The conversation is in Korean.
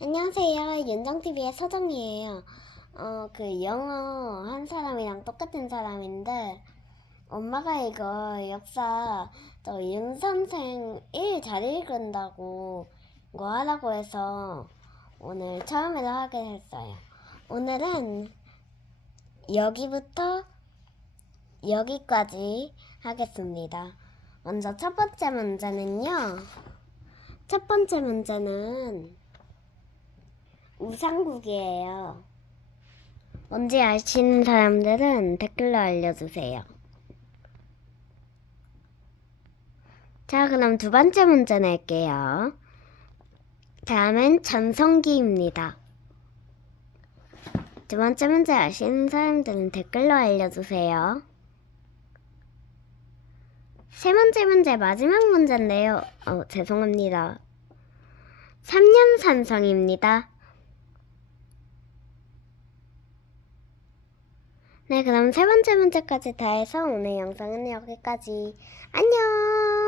안녕하세요. 윤정TV의 서정이에요. 어, 그 영어 한 사람이랑 똑같은 사람인데, 엄마가 이거 역사, 저 윤선생 1잘 읽은다고 뭐 하라고 해서 오늘 처음으로 하게 됐어요. 오늘은 여기부터 여기까지 하겠습니다. 먼저 첫 번째 문제는요. 첫 번째 문제는 우상국이에요. 뭔지 아시는 사람들은 댓글로 알려주세요. 자, 그럼 두 번째 문제 낼게요. 다음은 전성기입니다. 두 번째 문제 아시는 사람들은 댓글로 알려주세요. 세 번째 문제 마지막 문제인데요. 어, 죄송합니다. 3년 산성입니다. 네, 그럼 세 번째 문제까지 다 해서 오늘 영상은 여기까지. 안녕!